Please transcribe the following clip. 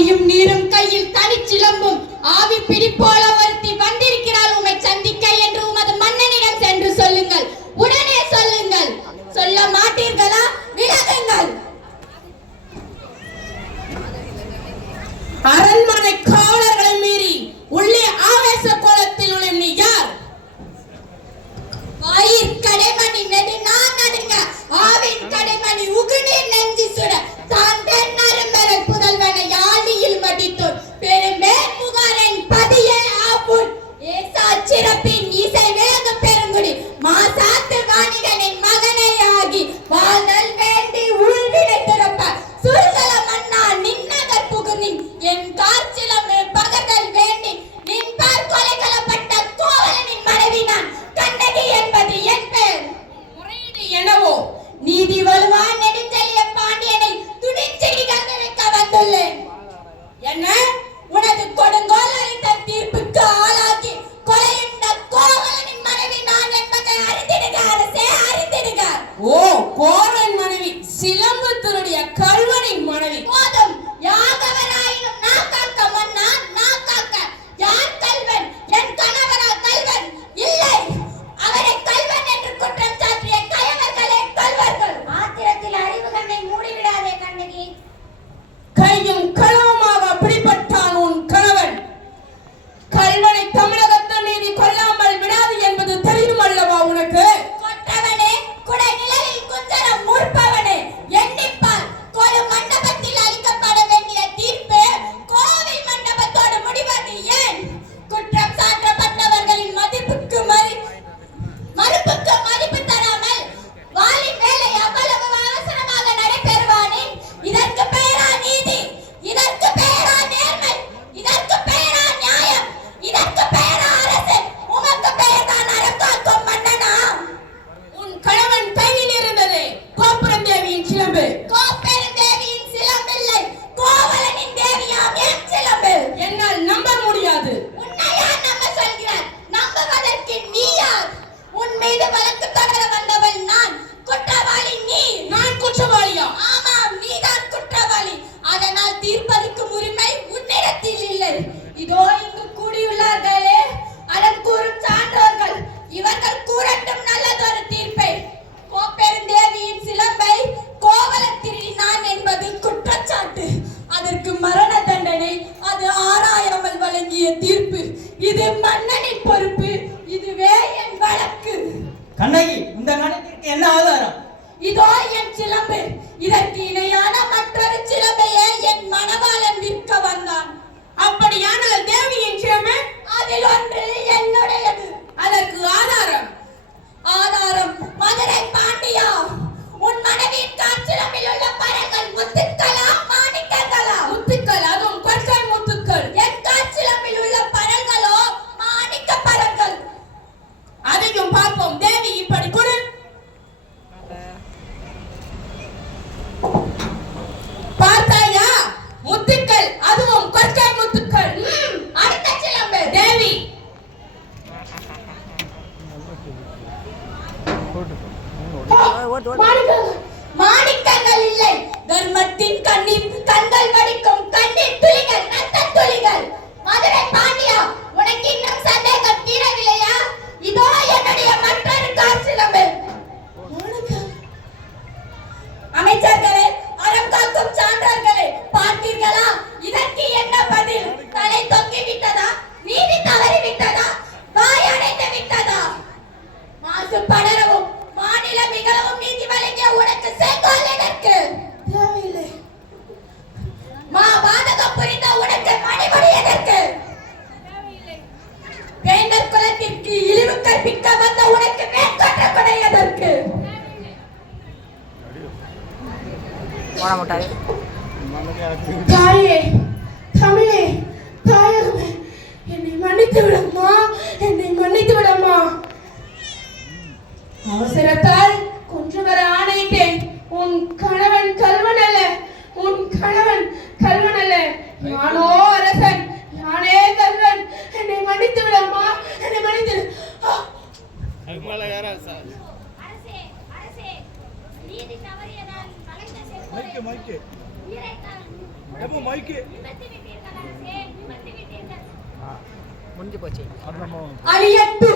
ஆவியும் நீரும் கையில் தனிச்சிலம்பும் ஆவி பிடிப்போல ஒருத்தி வந்திருக்கிறாள் உம்மை சந்திக்க என்று உமது மன்னனிடம் சென்று சொல்லுங்கள். உடனே சொல்லுங்கள். சொல்ல மாட்டீர்களா? விலகுங்கள். அரண்மனை காவலர்களை மீறி உள்ளே ஆவேச கோலத்தில் உள்ள நீ யார்? ஆயிர் கடைமணி நெடு நான் நடுங்க ஆவின் கடைமணி உகுநீர் நெஞ்சி சுட தான் தென்னரும்பெறல் புதல்வனை யாழியில் மடித்தோர் பெருமே புகாரன் பதியே ஆபுன் ஏசா சிறப்பின் இசை வேக பெருங்குடி மாசாத்து வாணிகனின் மகனை ஆகி வாழ்தல் வேண்டி உள்வினை திறப்ப சுருகல மன்னா நின்னகர் புகுனின் என் காற்சிலமே பகதல் வேண்டி நின் பார் கொலைகளப்பட்ட கோவலனின் மனைவி நான் கண்ணகி என்பது என் பேர். முறையீடு எனவோ நீதி வலுவான் நெடுஞ்செழிய பாண்டியனை துணிச்செடி கந்தனைக்க வந்துள்ளேன். என்ன உனது கொடுங்கோல் அளித்த தீர்ப்புக்கு ஆளாக்கி கொலையுண்ட கோவலனின் மனைவி நான் என்பதை அறிந்திடுக அரசே, அறிந்திடுக. ஓ, கோவலன் மனைவி சிலம்புத்தருடைய கல்வனின் மனைவி. போதும், யாகவராயினும் நான் காக்க மன்னா, நான் காக்க. யார் கல்வன்? என் கணவரா கல்வன்? இல்லை, அவரை கல்வன் என்று குற்றம் சாட்டிய கயவர்களே கல்வர்கள். ஆத்திரத்தில் அறிவுகண்ணை மூடிவிடாதே கண்ணகி. கையும் களவுமாக பிடிபட்டான் உன் கணவன். கல்வனை தமிழகத்தில் நீதி கொல்லாமல் விடாது என்பது தெரியும் அல்லவா உனக்கு? கொற்றவனே, குடை நிழலில் குஞ்சரம் மூர்ப்பவனே, எண்ணிப்பார். ஒரு மண்டபத்தில் அளிக்கப்பட வேண்டிய தீர்ப்பு கோவில் மண்டபத்தோடு முடிவது ஏன்? குற்றம் சாட்டப்பட்டவர்களின் மதிப்புக்கு மறுப்புக்கு மதிப்பு தராமல் வாளின் வேலை அவ்வளவு அவசரமாக நடைபெறுவானேன். இதற்கு பெயரா நீதி? இதற்கு பெயரா நேர்மை? இதற்கு பெயரா நியாயம்? இதற்கு பெயரா அரசு? உமக்கு பெயர்தான் அறக்காக்கும் மன்னனா? உன் கணவன் கையில் இருந்தது கோப்பெருந்தேவியின் சிலம்பு. கோப்பெருந்தேவியின் சிலம்பில்லை, கோவலனின் தேவியாம் என் சிலம்பு. என்னால் நம்ப முடியாது. உன்னை யார் நம்ப சொல்கிறார்? நம்புவதற்கு நீ யார்? உன் மீது வழக்கு தொடர வந்தவள் நான். குற்றவாளி நீ. நான் குற்றவாளியா? ஆமாம், நீதான் குற்றவாளி. அதனால் தீர்ப்பளிக்கும் உரிமை உன்னிடத்தில் இல்லை. இதோ இங்கு கூடியுள்ளார்களே அடம் கூறும் சான்றோர்கள், இவர்கள் கூறட்டும் நல்லதொரு தீர்ப்பை. கோப்பெருந்தேவியின் சிலம்பை கோவலன் திருடி நான் என்பது குற்றச்சாட்டு. அதற்கு மரண தண்டனை. அது ஆராயாமல் வழங்கிய தீர்ப்பு. இது மன்னனின் பொறுப்பு. இதுவே என் வழக்கு. கண்ணகி, இந்த கணக்கிற்கு என்ன ஆதாரம்? இதோ என் சிலம்பு. இதற்கு இணையான மற்றொரு சிலம்பையே என் மணவாளன் விற்க வந்தான். அப்படியானால் தேவியின் சிலம்பு? அதில் ஒன்று என்னுடையது. அதற்கு ஆதாரம்? ஆதாரம் மதுரை பாண்டியா. உன் மனைவியின் காற்சிலம்பில் உள்ள பரங்கள் முத்துக்களா மாணிக்கங்களா? முத்துக்கள், அதுவும் கொற்கை முத்துக்கள். என் காற்சிலம்பில் உள்ள பரங்களோ மாணிக்க பரங்கள். அதையும் பார்ப்போம். தேவி இப்படி குரு. பார்த்தாயா? முத்துக்கள், அதுவும் கொற்கை முத்துக்கள். அடுத்த சிலம்பு தேவி. மாணிக்கங்கள் இல்லை, தர்மத்தின் கண்கள் வடிக்கும் கண்ணீர் துளிகள், ரத்த துளிகள். மதுரை பாண்டியா, உனக்கு இன்னும் சந்தேகம் தீரவில்லையா? இதோ என்னுடைய மற்றொரு காற்சிலம்பு. அமைச்சர்களே, அறம் காக்கும் சான்றோர்களே, பார்த்தீர்களா? இதற்கு என்ன பதில்? தலை தொங்கி விட்டதா? நீதி தவறி விட்டதா? வாய் அடைந்து விட்டதா? மாசு படரவும் மாநிலம் மிகவும் நீதி வழங்கிய உனக்கு செங்கோல் எதற்கு? தேவையில்லை. பாதகம் புரிந்த உனக்கு மணிமணி எதற்கு? தேவையில்லை. வேந்தர் குலத்திற்கு இழிவு கற்பிக்க வந்த உனக்கு மேற்கொண்ட கொடை எதற்கு? தாயே, தமிழே, தாயகமே, என்னை மன்னித்து விடம்மா, என்னை மன்னித்து விடம்மா. அவசரத்தால் கொன்று வர ஆணையிட்டேன். உன் கணவன் கல்வன் அல்ல, உன் கணவன் கல்வன் அல்ல. யானோ அரசன், யானே கல்வன். என்னை மன்னித்து விடம்மா, என்னை மன்னித்து. நீதி தவறியதால் மைக்கு முடிஞ்சு போச்சு அழியட்டு